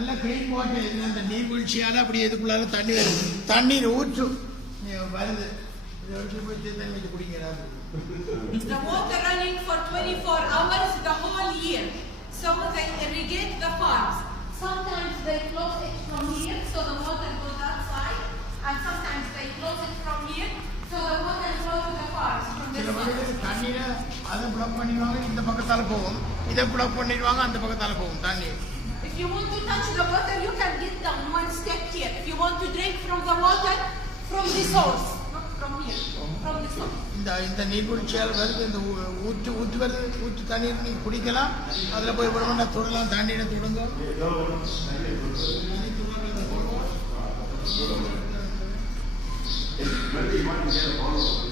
நல்ல clean water இது அந்த நீர்வீழ்ச்சியால் அப்படி எதுக்குள்ளால தண்ணி வருது தண்ணீர் ஊற்று வருது இதை எடுத்து போய் தண்ணி வச்சு குடிங்க. The water running for 24 hours the whole year. So they irrigate the farms. Sometimes they close it from here so the water goes outside, and sometimes they close it from here so the water goes to the farms from this side. தண்ணீரை அதை பிளாக் பண்ணிடுவாங்க, இந்த பக்கத்தால் போகும், இதை பிளாக் பண்ணிடுவாங்க, அந்த பக்கத்தால் போகும் தண்ணி. If you want to touch the water, you can get down one step here. If you want to drink from the water, from the source, not from here, from the source. இந்த நீர்வீழ்ச்சியால் வருது, இந்த ஊற்று வருது, ஊற்று தண்ணீர் நீங்கள் குடிக்கலாம், அதில் போய் விடணும்னா தொடலாம், தண்ணீரை தொடங்க. Maybe you might get a bottle.